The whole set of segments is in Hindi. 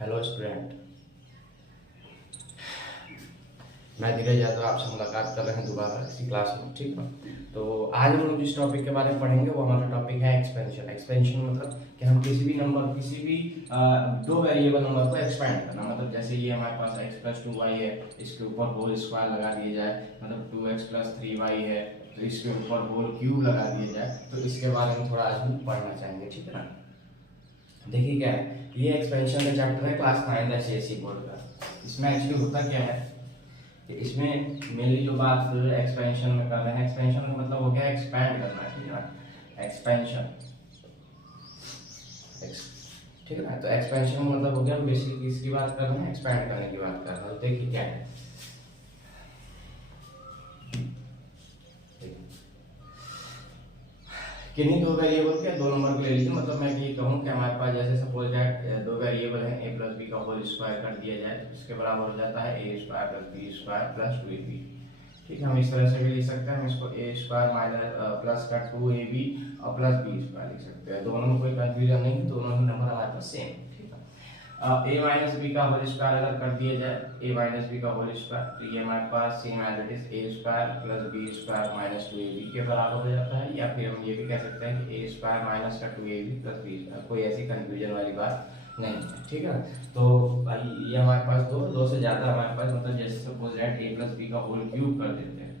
हेलो स्टूडेंट, मैं धीरज यादव आपसे मुलाकात कर रहे हैं दोबारा इसी क्लास में। ठीक है, तो आज हम लोग जिस टॉपिक के बारे में पढ़ेंगे वो हमारा टॉपिक है एक्सपेंशन। एक्सपेंशन मतलब कि हम किसी भी नंबर, किसी भी दो वेरिएबल नंबर को एक्सपेंड करना। मतलब जैसे ये हमारे पास x प्लस 2y है, इसके ऊपर होल स्क्वायर लगा दिया जाए, मतलब 2x प्लस 3y है तो इसके ऊपर होल क्यूब लगा दिया जाए, तो इसके बारे में थोड़ा आज हम पढ़ना चाहेंगे। ठीक है ना। देखिए क्या है, ये एक्सपेंशन का चैप्टर है क्लास 9 CSE बोर्ड का। इसमें एक्चुअली होता क्या है कि इसमें मेनली जो बात एक्सपेंशन में कर रहे हैं, एक्सपेंशन का मतलब हो गया एक्सपैंड करना है। ठीक है ना, एक्सपेंशन। ठीक है ना, तो एक्सपेंशन का मतलब हो गया बेसिकली किसकी बात कर रहे हैं, एक्सपैंड करने की बात कर रहे हैं। तो देखिए क्या है, किन्हीं दो वेरिएबल के दो नंबर को ले लीजिए। मतलब मैं ये कहूँ कि हमारे पास जैसे सपोज दैट दो वेरिएबल है, a प्लस बी का होल स्क्वायर कर दिया जाए तो इसके बराबर हो जाता है a square plus B square plus 2ab। ठीक है, हम इस तरह से भी लिख सकते हैं। हम इसको a स्क्वायर माइनस प्लस का 2ab और प्लस बी स्क्वायर लिख सकते हैं। दोनों में कोई कंफ्यूजन नहीं है, दोनों ही नंबर हमारे पास सेम। a माइनस बी का होल स्क्वायर अगर कर दिया जाए, a माइनस बी का होल स्क्वायर, तो ये हमारे पास same as it is a square plus B square minus 2ab के बराबर हो जाता है। या फिर हम ये भी कह सकते हैं कि a स्क्वायर माइनस का 2ab प्लस बी स्क्वायर, कोई ऐसी कंफ्यूजन वाली बात नहीं है। ठीक है, तो भाई ये हमारे पास दो से ज़्यादा हमारे पास, मतलब जैसे suppose that a plus b का होल क्यूब कर देते हैं,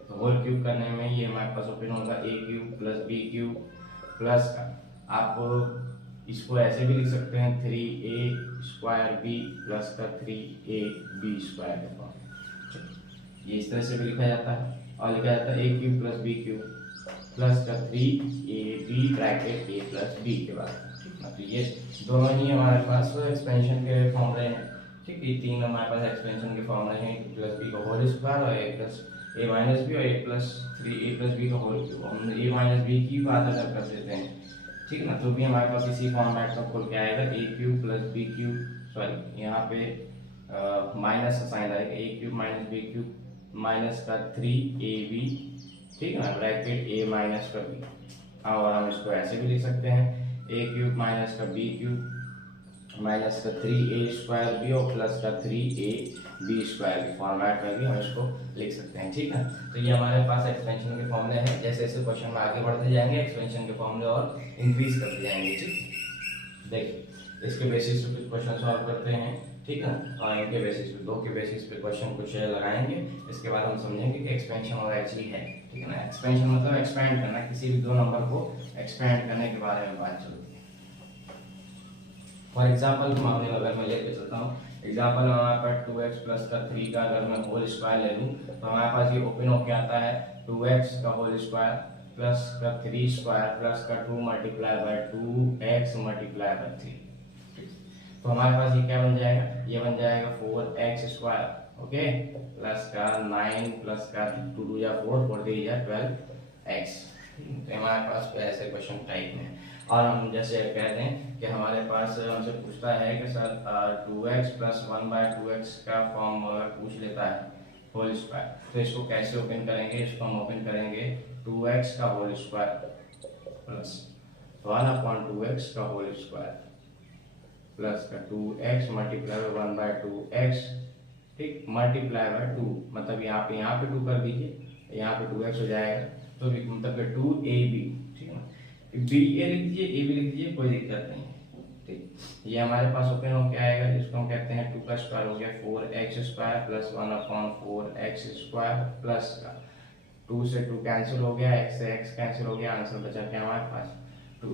तो होल क्यूब करने में ये हमारे पास ओपन होगा a cube plus b cube plus का, आप इसको ऐसे भी लिख सकते हैं 3a स्क्वायर बी प्लस का 3ab स्क्वायर के फॉर्म। ये इस तरह से भी लिखा जाता है, और लिखा जाता है a cube plus b cube plus का 3ab bracket a plus B के बाद। तो ये दोनों ही हमारे पास एक्सपेंशन के फॉर्मूले हैं। ठीक, ये तीन हमारे पास एक्सपेंशन के फॉर्मूले हैं, a प्लस बी का होल स्क्वायर और a plus a minus b और a plus 3a plus b का होल क्यूब। हम a माइनस बी की बात अगर कर देते हैं, ठीक है ना, तो भी हमारे पास इसी फॉर्मेट का खुल के आएगा a cube plus b cube, sorry यहाँ पे माइनस का साइन आएगा, a cube minus b cube minus का 3ab, ठीक है ना, ब्रैकेट a माइनस का b। और हम इसको ऐसे भी लिख सकते हैं a क्यूब माइनस का b क्यूब माइनस का 3a स्क्वायर बी और प्लस का 3ab स्क्वायर के फॉर्मेट में भी हम इसको लिख सकते हैं। ठीक है, तो ये हमारे पास एक्सपेंशन के फॉर्मूले हैं। जैसे जैसे क्वेश्चन में आगे बढ़ते जाएंगे एक्सपेंशन के फॉर्मूले और इंक्रीज करते जाएंगे। ठीक, देखिए इसके बेसिस पे कुछ क्वेश्चन सॉल्व करते हैं। ठीक है, और इनके बेसिस पे, दो के बेसिस पे क्वेश्चन कुछ लगाएंगे। इसके बाद हम समझेंगे कि एक्सपेंशन और एक्चुअली है। ठीक है ना, एक्सपेंशन मतलब एक्सपेंड करना, किसी भी दो नंबर को एक्सपेंड करने के बारे में बात चलती है। फॉर एग्जाम्पल के मामले में अगर मैं लेके चलता हूँ, एग्जाम्पल में हमारे पास 2x प्लस का 3 का अगर मैं होल स्क्वायर ले लूँ तो हमारे पास ये ओपन होके आता है 2x का होल स्क्वायर प्लस का 3 स्क्वायर प्लस का 2 multiply by 2x multiply by 3। तो हमारे पास ये क्या बन जाएगा, ये बन जाएगा 4x स्क्वायर, ओके, प्लस का 9 प्लस का 2 या 4 4 3 या 12x। तो हमारे पास ऐसे क्वेश्चन टाइप में। और हम जैसे कहते हैं कि हमारे पास हमसे पूछता है कि सर 2x प्लस 1/2x का फॉर्म अगर पूछ लेता है होल स्क्वायर, तो इसको कैसे ओपन करेंगे, इसको हम ओपन करेंगे 2x का होल स्क्वायर प्लस 1/2x का होल स्क्वायर प्लस का 2x मल्टीप्लाई बाय 1/2x, ठीक, मल्टीप्लाई बाय 2, मतलब यहाँ पे 2 कर दीजिए, यहाँ पे 2x हो जाएगा, तो मतलब 2ab। ठीक है, बी ए लिख दीजिए, ए भी लिख दीजिए, कोई दिक्कत नहीं है। ठीक, ये हमारे पास ओपन होके आएगा, जिसको हम कहते हैं 2 का स्क्वायर हो गया 4x square plus 1/4x square plus का 2 से 2 कैंसिल हो गया, x से x कैंसिल हो गया, आंसर बचा क्या हमारे पास 2।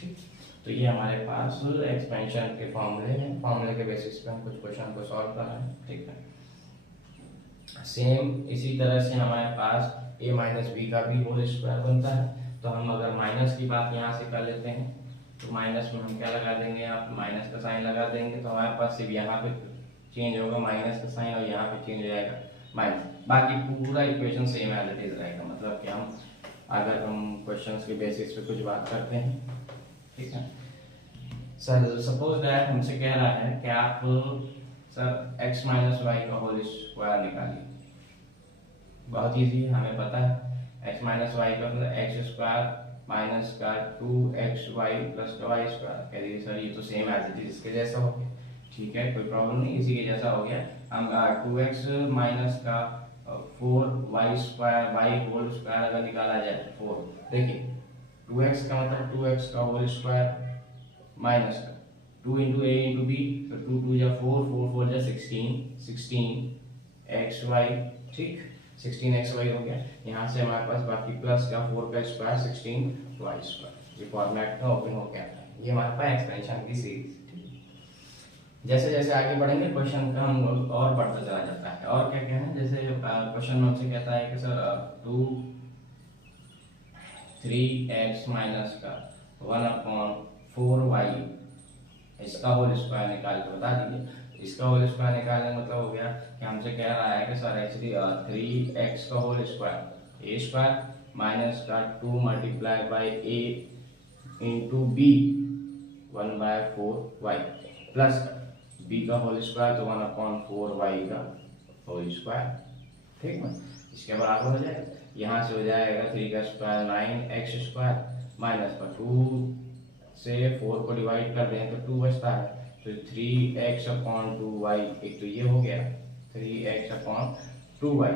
ठीक, तो ये हमारे पास एक्सपेंशन के फॉर्मूले हैं। फॉर्मूले के बेसिस पे हम कुछ क्वेश्चन को सॉल्व कर रहे हैं। ठीक है, सेम इसी तरह से हमारे पास a माइनस बी का भी होल स्क्वायर बनता है। तो हम अगर माइनस की बात यहाँ से कर लेते हैं तो माइनस में हम क्या लगा देंगे, आप माइनस का साइन लगा देंगे, तो हमारे पास सिर्फ यहाँ पे चेंज होगा माइनस का साइन और यहाँ पे चेंज हो जाएगा माइनस, बाकी पूरा equation same as it is रहेगा। मतलब कि हम अगर हम क्वेश्चंस के बेसिस पे कुछ बात करते हैं, ठीक है, सर सपोज दैट हमसे कह रहा है कि आप सर x माइनस वाई का होल स्क्वायर निकालिए। बहुत ईजी है, हमें पता है x माइनस वाई का मतलब एक्स स्क्वायर माइनस का 2xy प्लस का वाई स्क्वायर। कह दीजिए सर ये तो सेम एज इट इज इसके जैसा हो गया, ठीक है कोई प्रॉब्लम नहीं, इसी के जैसा हो गया। हम 2x माइनस का 4y square Y whole square अगर निकाला जाए 4, देखिए 2x का मतलब 2x का होल स्क्वायर माइनस का 2 इंटू ए इंटू बी, तो 2 2 जा 4, 4 4 जा 16xy, ठीक 16xy हो गया। यहाँ से हमारे पास बाकी प्लस का 4 का स्क्वायर 16y स्क्वायर, ये फॉर्मेट में ओपन हो गया। ये हमारे पास एक्सपेंशन की सीरीज। जैसे जैसे आगे बढ़ेंगे क्वेश्चन का हम और बढ़ता चला जाता है। और क्या क्या है, जैसे क्वेश्चन में हमसे कहता है कि सर 3x माइनस का 1/4y इसका होल स्क्वायर निकाल के बता दीजिए। इसका होल स्क्वायर निकालने का मतलब हो गया कि हमसे कह रहा है कि सर एक्चुअली 3x का whole square a square minus का 2 multiply by a into b 1/4y plus b का होल स्क्वायर तो 1/4y का होल स्क्वायर, ठीक है इसके बराबर हो जाएगा। यहाँ से हो जाएगा 3 का स्क्वायर 9x स्क्वायर माइनस का 2 से 4 को डिवाइड कर दें तो 2 बचता है, तो 3x/2y, एक तो ये हो गया 3x/2y,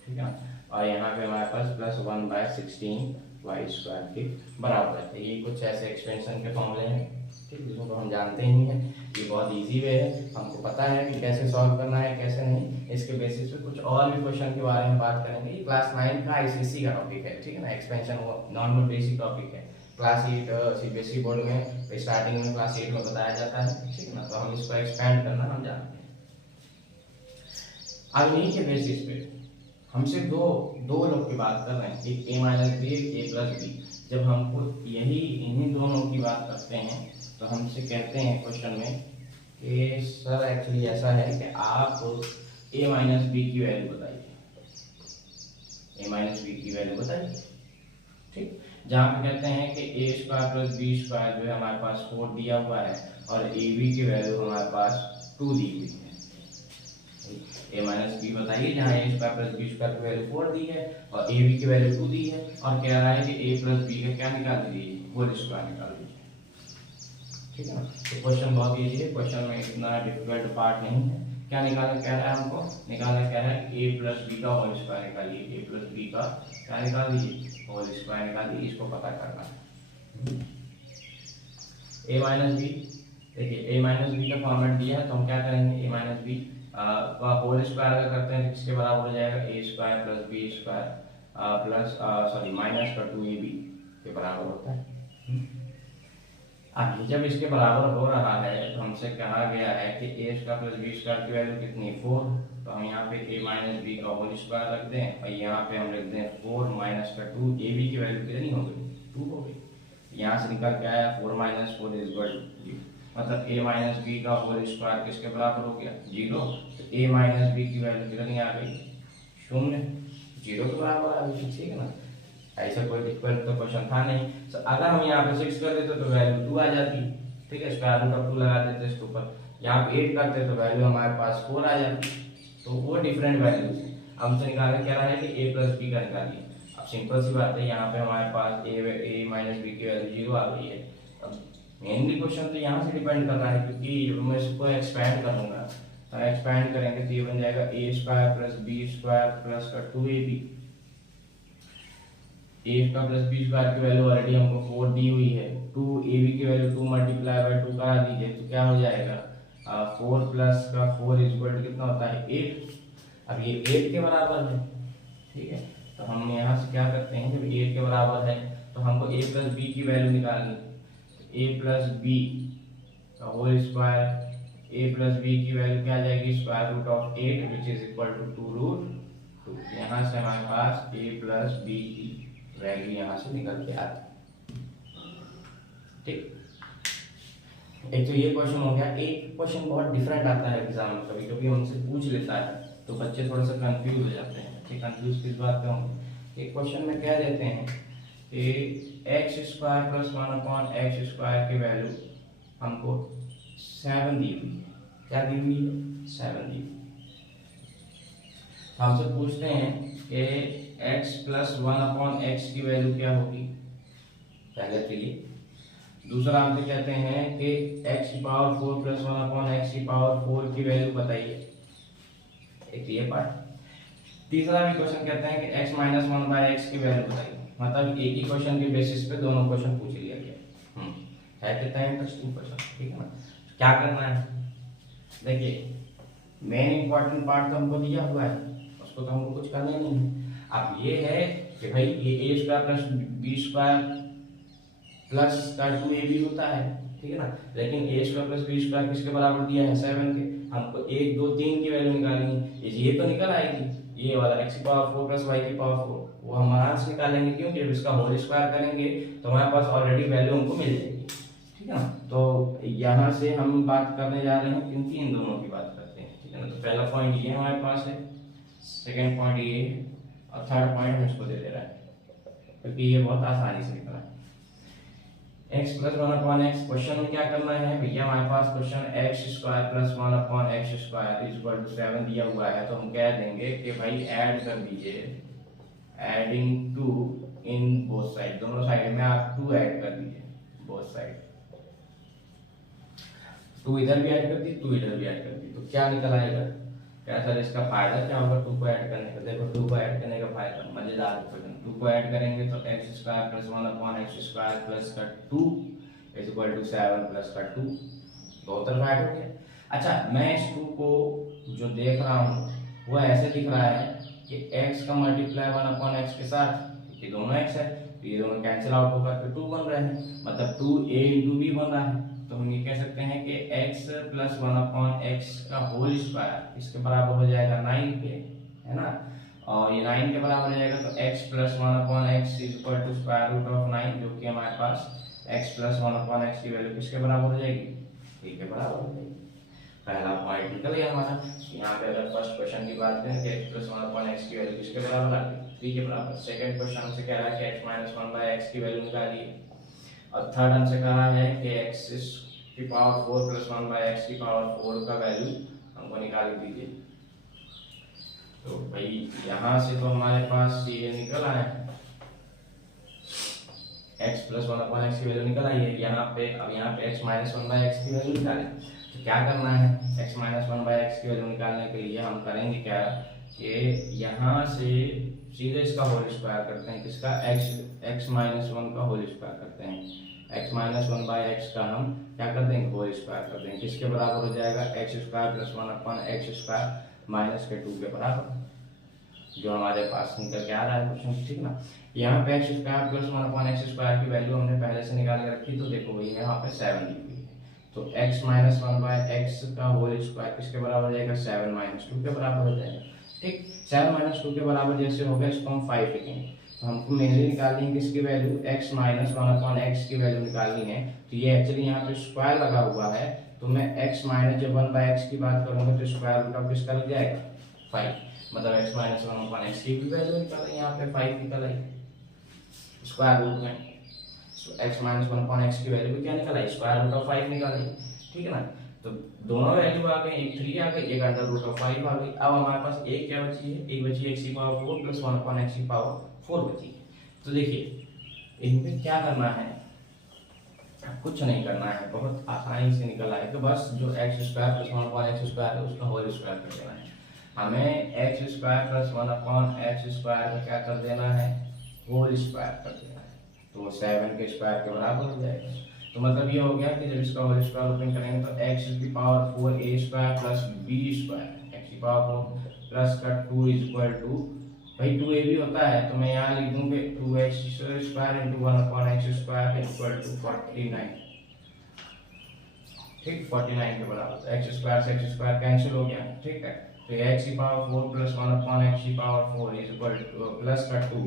ठीक है। और यहाँ पे हमारे पास प्लस 1/16y स्क्वायर के बराबर है। ये कुछ ऐसे एक्सपेंशन के फॉर्मूले हैं, ठीक जिसको तो हम जानते ही हैं। ये बहुत इजी वे है, हमको पता है कि कैसे सॉल्व करना है कैसे नहीं। इसके बेसिस पे कुछ और भी क्वेश्चन के बारे में बात करेंगे। ये क्लास 9 का आईसीएसई का टॉपिक है, ठीक है ना। एक्सपेंशन वो नॉर्मल बेसिक टॉपिक है। क्लास 8 सीबीएसई बोर्ड में स्टार्टिंग में क्लास 8 में बताया जाता है, ठीक है ना। तो हम इसको एक्सपेंड करना हम जानते हैं। अब इन्हीं के बेसिस पे हमसे दो लोग की बात कर रहे हैं, एक a माइनस बी एक a प्लस बी। जब हमको यही इन्हीं दोनों की बात करते हैं तो हमसे कहते हैं क्वेश्चन में कि सर एक्चुअली ऐसा है कि आप a माइनस बी की वैल्यू बताइए, a माइनस बी की वैल्यू बताइए, ठीक। जहाँ पे कहते हैं कि a square plus B square जो है हमारे पास 4 दिया हुआ है और a b की वैल्यू हमारे पास 2 दी हुई है। a माइनस बी बताइए जहाँ a square plus B square की वैल्यू 4 दी है और a b की वैल्यू 2 दी है, और कह रहा है कि a प्लस बी का क्या निकाल दीजिए, होल स्क्वायर निकाल दीजिए, ठीक है ना। तो क्वेश्चन बहुत इजी है, क्वेश्चन में इतना डिफिकल्ट पार्ट नहीं है। क्या निकालना कह रहा है हमको, निकालना कह रहा है a प्लस बी का होल स्क्वायर निकालिए, a प्लस बी का क्या निकाल दीजिए, होल स्क्वायर निकाल दीजिए। इसको पता करना है a माइनस बी। देखिए a माइनस बी का फॉर्मेट दिया है तो हम क्या करेंगे, a माइनस बी का होल स्क्वायर अगर करते हैं तो किसके बराबर हो जाएगा, a square plus B square plus sorry minus का 2ab के बराबर होता है। अब जब इसके बराबर हो रहा है तो हमसे कहा गया है कि a square plus B square की वैल्यू कितनी है 4, तो हम यहाँ पे a माइनस बी का होल स्क्वायर रख दें और यहाँ पे हम लिख दें 4 माइनस का 2, a b की वैल्यू कितनी हो गई 2 हो गई। यहाँ से निकल के आया 4 माइनस 4 इज इक्वल टू 0, मतलब a माइनस बी का होल स्क्वायर किसके बराबर हो गया 0, तो a माइनस बी की वैल्यू कितनी आ गई 0, 0 के बराबर आ गई, ठीक है ना। ऐसा कोई डिफिकल्ट तो क्वेश्चन था नहीं। तो अगर हम यहाँ पे 6 कर देते तो वैल्यू 2 आ जाती, ठीक है, स्क्वायर रूट ऑफ 2 लगा देते इसके ऊपर। यहाँ पे 8 करते तो वैल्यू हमारे पास 4 आ जाती, तो वो डिफरेंट वैल्यूज है। हमसे निकालना क्या रहा है कि a प्लस बी का निकालिए। अब सिंपल सी बात है, यहाँ पे हमारे पास a माइनस बी की वैल्यू 0 आ गई है। अब मेनली क्वेश्चन तो यहाँ से डिपेंड कर रहा है, क्योंकि मैं इसको एक्सपैंड करूंगा, एक्सपैंड करेंगे तो ये बन जाएगा a square plus B square plus का 2ab। a का प्लस बी स्क्वायर की वैल्यू ऑलरेडी हमको 4 दी हुई है, 2ab की वैल्यू 2 मल्टीप्लाई बाय 2 करा दीजिए तो क्या हो जाएगा 4 प्लस का 4 इज इक्वल टू कितना होता है 8। अब ये 8 के बराबर है, ठीक है, तो हम यहाँ से क्या करते हैं, जब 8 के बराबर है तो हमको a प्लस बी की वैल्यू निकालनी है। a प्लस बी का whole square, a plus b की वैल्यू क्या आ जाएगी square root of 8 which is equal to 2 root 2। यहाँ से हमारे पास a प्लस बी की वैल्यू यहाँ से निकल के आती, ठीक। एक तो ये क्वेश्चन हो गया। एक क्वेश्चन बहुत डिफरेंट आता है एग्जाम में, कभी कभी हमसे पूछ लेता है तो बच्चे थोड़ा सा कंफ्यूज हो जाते हैं, ठीक। कंफ्यूज किस बात पे होंगे, एक क्वेश्चन में कह देते हैं कि x square plus 1/x square की वैल्यू हमको 7 दी हुई है। क्या दी हुई है 7 दी हुई। हमसे पूछते हैं कि x प्लस 1/x की वैल्यू क्या होगी, पहले चलिए दूसरा हमसे कहते हैं कि x की पावर 4 प्लस 1 अपॉन एक्स की पावर 4 की वैल्यू बताइए, एक ये पार्ट। तीसरा भी क्वेश्चन कहते हैं कि x माइनस 1 बाय एक्स की वैल्यू बताइए। मतलब एक ही क्वेश्चन के बेसिस पे दोनों क्वेश्चन पूछ लिया गया। है कितना इंटरेस्टिंग क्वेश्चन, ठीक है ना। क्या करना है, देखिए मेन इंपॉर्टेंट पार्ट तो हमको दिया हुआ है, उसको तो हमको कुछ करना नहीं है। अब ये है कि भाई ये A square plus B square plus का 2ab होता है, ठीक है ना। लेकिन A square plus B square किसके बराबर दिया है, 7 के। हमको 1 2 3 की वैल्यू निकालनी है, ये तो निकल आएगी, ये वाला x की पावर 4 प्लस y की पावर 4 वो हम आराम से निकालेंगे, क्योंकि जब इसका होल स्क्वायर करेंगे तो हमारे पास ऑलरेडी वैल्यू हमको मिल जाएगी, ठीक है ना। तो यहाँ से हम बात करने जा रहे हैं क्योंकि इन दोनों की बात करते हैं, ठीक है ना। तो पहला पॉइंट ये हमारे पास है, सेकेंड पॉइंट ये है, और थर्ड पॉइंट हम इसको दे दे रहा है क्योंकि ये बहुत आसानी से निकला है। x plus 1 upon X, question में क्या करना है भैया, हमारे पास question X square plus 1 upon x square is equal to 7 दिया हुआ है। तो हम कह देंगे कि भाई ऐड कर दीजिए, एडिंग 2 इन बोथ साइड, दोनों साइड में आप 2 ऐड कर दीजिए, बोथ साइड 2 इधर भी ऐड कर दी, 2 इधर भी ऐड कर दी, तो क्या निकल आएगा, क्या सर इसका फायदा क्या होगा 2 को ऐड करने का। देखो 2 को ऐड करने का फायदा मजेदार है, 2 को ऐड करेंगे तो x square plus 1 upon x square plus का 2 इज इक्वल टू 7 प्लस का 2, दो तरफ ऐड हो गया। अच्छा मैं इस 2 को जो देख रहा हूँ वो ऐसे दिख रहा है कि x का मल्टीप्लाई 1 अपॉन एक्स के साथ, ये दोनों x है तो ये दोनों कैंसिल आउट होकर के 2 बन रहे हैं, मतलब 2a इंटू b बन रहा है। तो हम ये कह सकते हैं कि x प्लस 1 अपॉन एक्स का होल स्क्वायर इसके बराबर हो जाएगा 9 के, है ना। और ये 9 के बराबर हो जाएगा तो x plus 1 upon x is equal to square root of 9, जो कि हमारे पास x प्लस 1 अपॉन एक्स की वैल्यू किसके बराबर हो जाएगी, 3 के बराबर हो जाएगी। पहला पॉइंट निकल गया हमारा। यहाँ पे अगर फर्स्ट क्वेश्चन की बात करें कि x प्लस 1 अपॉन एक्स की वैल्यू किसके बराबर आ गई, 3 के बराबर। सेकंड क्वेश्चन हमसे कह रहा है कि x माइनस 1 बाय एक्स की वैल्यू निकालिए, और थर्ड हमसे कहा है कि x की पावर 4 प्लस 1 बाय एक्स की पावर 4 का वैल्यू हमको निकाल दीजिए। तो भाई यहाँ से तो हमारे पास ये निकल आया x प्लस 1 अपॉन एक्स की वैल्यू निकल आई है यहाँ पे। अब यहाँ पे x माइनस 1 बाय एक्स की वैल्यू निकालें, तो क्या करना है, x माइनस 1 बाय एक्स की वैल्यू निकालने के लिए हम करेंगे क्या कि यहाँ से सीधे इसका होल स्क्वायर करते हैं, किसका, x माइनस 1 का होल स्क्वायर करते हैं। x माइनस 1 बाय एक्स का हम क्या कर देंगे, होल स्क्वायर कर देंगे, किसके बराबर हो जाएगा, x square plus 1 upon x square minus के 2 के बराबर, जो हमारे पास निकल के आ रहा है क्वेश्चन, ठीक ना। यहाँ पे x square plus 1 upon x square की वैल्यू हमने पहले से निकाल के रखी, तो देखो वही यहाँ पे 7 दी हुई है। तो x माइनस 1 बाय एक्स का होल स्क्वायर किसके बराबर हो जाएगा, 7 माइनस 2 के बराबर हो जाएगा, ठीक। 7 माइनस 2 के बराबर जैसे हो गया, इसको हम 5 लिखेंगे। तो हमको मेनली निकालनी है किसकी value, x minus 1 upon x की वैल्यू निकालनी है। तो ये एक्चुअली यहाँ पे स्क्वायर लगा हुआ है, तो मैं x माइनस जब 1 बाय एक्स की बात करूंगा तो स्क्वायर रूट ऑफ किसका लग जाएगा, 5, मतलब x माइनस 1 अपॉन एक्स की वैल्यू निकालें, यहाँ पे 5 निकल आई स्क्वायर रूट में। x माइनस 1 अपॉन एक्स की वैल्यू क्या निकल आई, स्क्वायर रूट ऑफ 5 निकल आई, ठीक है ना। तो दोनों वैल्यू आ गई, एक 3 आ गई, एक अंडर रूट ऑफ 5 आ गई। अब हमारे पास एक क्या बची है, एक बची x की पावर 4 प्लस 1 अपॉन एक्स की पावर 4 बची है। तो देखिए इनमें क्या करना है, कुछ नहीं करना है, बहुत आसानी से निकल आएगा। बस जो x square plus 1 upon x square है उसका होल स्क्वायर कर देना है। हमें x square plus 1 upon x square का क्या कर देना है, होल स्क्वायर कर देना है, तो 7 के स्क्वायर के बराबर हो जाएगा। तो मतलब ये हो गया कि जब इसका होल स्क्वायर ओपन करेंगे तो x की power 4 a square plus b square, x की पावर 4 प्लस का 2 इज इक्वल टू, भाई 2a भी होता है तो मैं यहाँ लिख दूंगा 2x square into 1 upon x square equal to 49, ठीक, 49 के बराबर। तो x स्क्वायर से x स्क्वायर कैंसिल हो गया, ठीक है। तो x की पावर 4 प्लस 1 अपॉन एक्स की power 4 is equal to plus का 2,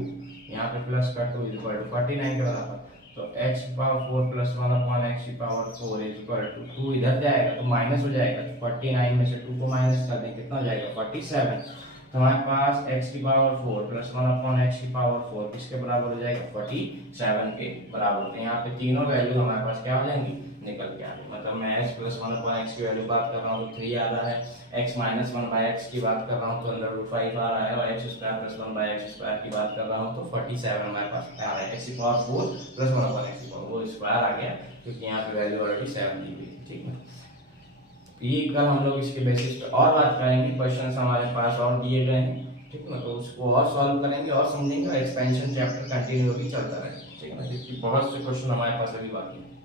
यहाँ पे प्लस का 2 इज इक्वल टू 49 के बराबर। तो x की पावर 4 प्लस 1 अपॉन एक्स की पावर 4 इज इक्वल टू 2 इधर जाएगा तो माइनस हो जाएगा, तो 49 में से 2 को माइनस कर दें, कितना हो जाएगा 47। तो हमारे पास x की पावर 4 प्लस 1 अपॉन एक्स की पावर 4 किसके बराबर हो जाएगा, 47 के बराबर। तो यहाँ पे तीनों वैल्यू हमारे पास क्या हो जाएंगी, निकल के आ रही है। मतलब मैं x प्लस 1/x की वैल्यू बात कर रहा हूँ तो 3 आ रहा है, x माइनस 1/x की बात कर रहा हूँ तो √5 आ रहा है, और x स्क्वायर प्लस 1/x² की बात कर रहा हूँ तो 47 हमारे पास आ रहा है। x की पावर 4 प्लस 1/x की पावर वो स्क्वायर आ गया क्योंकि यहाँ पे वैल्यू ऑलरेडी 7 दी हुई थी। ठीक है, ये कल हम लोग इसके बेसिस पे और बात करेंगे, क्वेश्चन हमारे पास और दिए गए हैं। ठीक है ना, तो उसको और सॉल्व करेंगे और समझेंगे, और एक्सपेंशन चैप्टर कंटिन्यू भी चलता रहेगा। ठीक है ना, क्योंकि बहुत से क्वेश्चन हमारे पास अभी बाकी है।